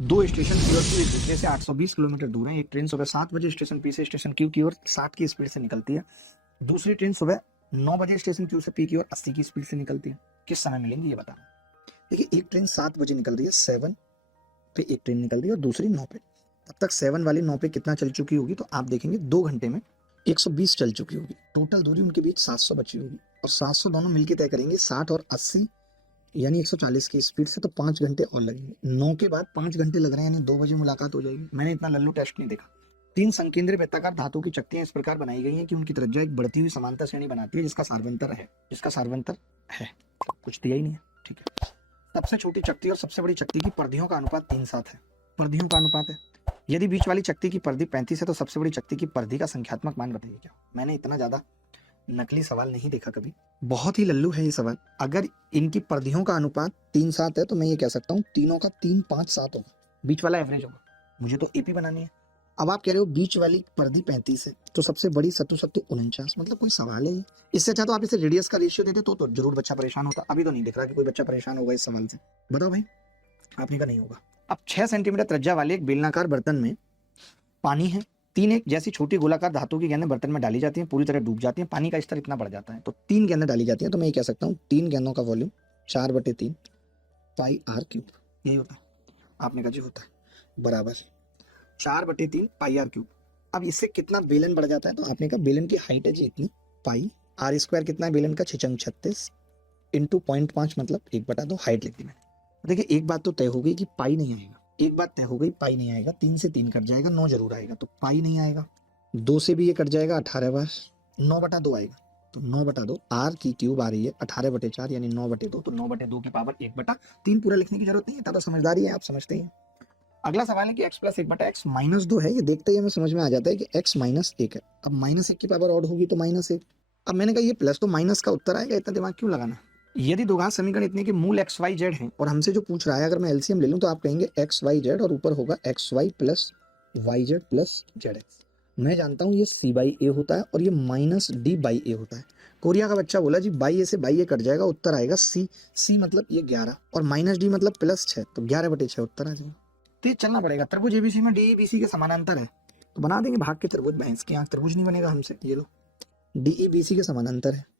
दो station P और Q एक दूसरे से 820 किलोमीटर दूर है। एक ट्रेन सुबह 7 बजे स्टेशन पी से स्टेशन क्यू की ओर 60 की स्पीड से निकलती है। दूसरी ट्रेन सुबह 9 बजे स्टेशन क्यू से पी की ओर 80 की स्पीड से निकलती है। किस समय मिलेंगी ये बताना। देखिए, एक ट्रेन 7 बजे निकल रही है, 7 पे एक ट्रेन निकल रही है और दूसरी 9 पे। तब तक 7 वाली 9 पे कितना चल चुकी होगी, तो आप देखेंगे 2 घंटे में 120 चल चुकी होगी। टोटल दूरी उनके बीच 700 बची होगी और 700 दोनों मिलकर तय करेंगे 60 और 80 यानी 140 की स्पीड से, तो 5 घंटे और लगेंगे। 9 के बाद 5 घंटे लग रहे हैं, यानी 2 बजे मुलाकात हो जाएगी। मैंने इतना लल्लू टेस्ट नहीं देखा। 3 संकेंद्रीय वृत्ताकार धातु की चक्तियां इस प्रकार बनाई गई हैं कि उनकी त्रिज्या एक बढ़ती हुई समांतर श्रेणी बनाती है जिसका सार्वंतर है। कुछ दिया ही नहीं है, ठीक है। सबसे छोटी चक्ति और सबसे बड़ी चक्ति की परिधियों का अनुपात 3:7 है। परिधियों का अनुपात है। यदि बीच वाली चक्ति की परिधि 35 है तो सबसे बड़ी चक्ति की परिधि का संख्यात्मक मान बताइए क्या। मैंने इतना ज्यादा नकली सवाल नहीं देखा कभी, बहुत ही लल्लू है ये सवाल। अगर इनकी परिधियों का अनुपात 3:7 है तो मैं ये कह सकता हूँ तीनों का 3, 5, 7 होगा, बीच वाला एवरेज होगा। मुझे तो एपी बनानी है। अब आप कह रहे हो बीच वाली परिधि 35 है तो सबसे बड़ी सत्तू 49, मतलब कोई सवाल है ये। इससे अच्छा तो आप इसे रेडियस का रेशियो देते तो जरूर बच्चा परेशान होता। अभी तो नहीं दिख रहा कि कोई बच्चा परेशान होगा इस सवाल से। बताओ भाई, आपने का नहीं होगा। अब 6 सेंटीमीटर त्रिज्या वाले एक बेलनाकार बर्तन में पानी है। 3 एक जैसी छोटी गोलाकार धातु की गेंदें बर्तन में डाली जाती हैं, पूरी तरह डूब जाती हैं, पानी का स्तर इतना बढ़ जाता है तो 3 गेंदें डाली जाती हैं, तो मैं ये कह सकता हूँ 3 गेंदों का वॉल्यूम 4/3 पाई आर क्यूब। यही होता है। आपने कहा जी होता है, बराबर 4/3 पाई आर क्यूब। अब इससे कितना बेलन बढ़ जाता है, तो आपने कहा बेलन की हाइट है जी इतनी, पाई आर स्क्वायर कितना है बेलन का 6×36 इंटू 0.5 मतलब 1/2 हाइट लिख दी मैंने। देखिए, एक बात तो तय हो गई कि पाई नहीं आएगा। एक बात तय हो गई, पाई नहीं आएगा। 3 से 3 कट जाएगा, 9 जरूर आएगा, तो पाई नहीं आएगा। 2 से भी ये कट जाएगा 18 बार, 9/2 आएगा, तो 9/2 आर की क्यूब आ रही है 18/4 यानी 9/2, तो 9/2 की पावर 1/3 पूरा लिखने की जरूरत नहीं है, इतना तो समझदारी है, आप समझते ही हैं। अगला सवाल है कि x प्लस 1/x -2 है। ये देखते ही हमें समझ में आ जाता है कि x -1 है। अब -1 की पावर ऑड होगी तो -1। अब मैंने कहा ये प्लस तो माइनस का उत्तर आएगा, इतना दिमाग क्यों लगाना। यदि दो घात समीकरण इतने के मूल एक्स वाई जेड हैं और हमसे जो पूछ रहा है अगर मैं एलसीएम ले लूं तो आप कहेंगे एक्स वाई जेड और ऊपर होगा X Y plus Y Z plus Z X. मैं जानता हूं ये सी बाई ए होता है और ये माइनस डी बाई ए होता है। कोरिया का बच्चा बोला जी बाई ए से बाई ए कट जाएगा, उत्तर आएगा सी। सी मतलब ये 11 और माइनस डी मतलब +6, तो 11/6 उत्तर आ जाएगा। तो ये चलना पड़ेगा। त्रिभुज एबीसी में डी बीसी के समानांतर है तो बना देंगे भाग के त्रिभुज। भैंस की आंख त्रिभुज नहीं बनेगा हमसे। ये लो, डी बीसी के समानांतर है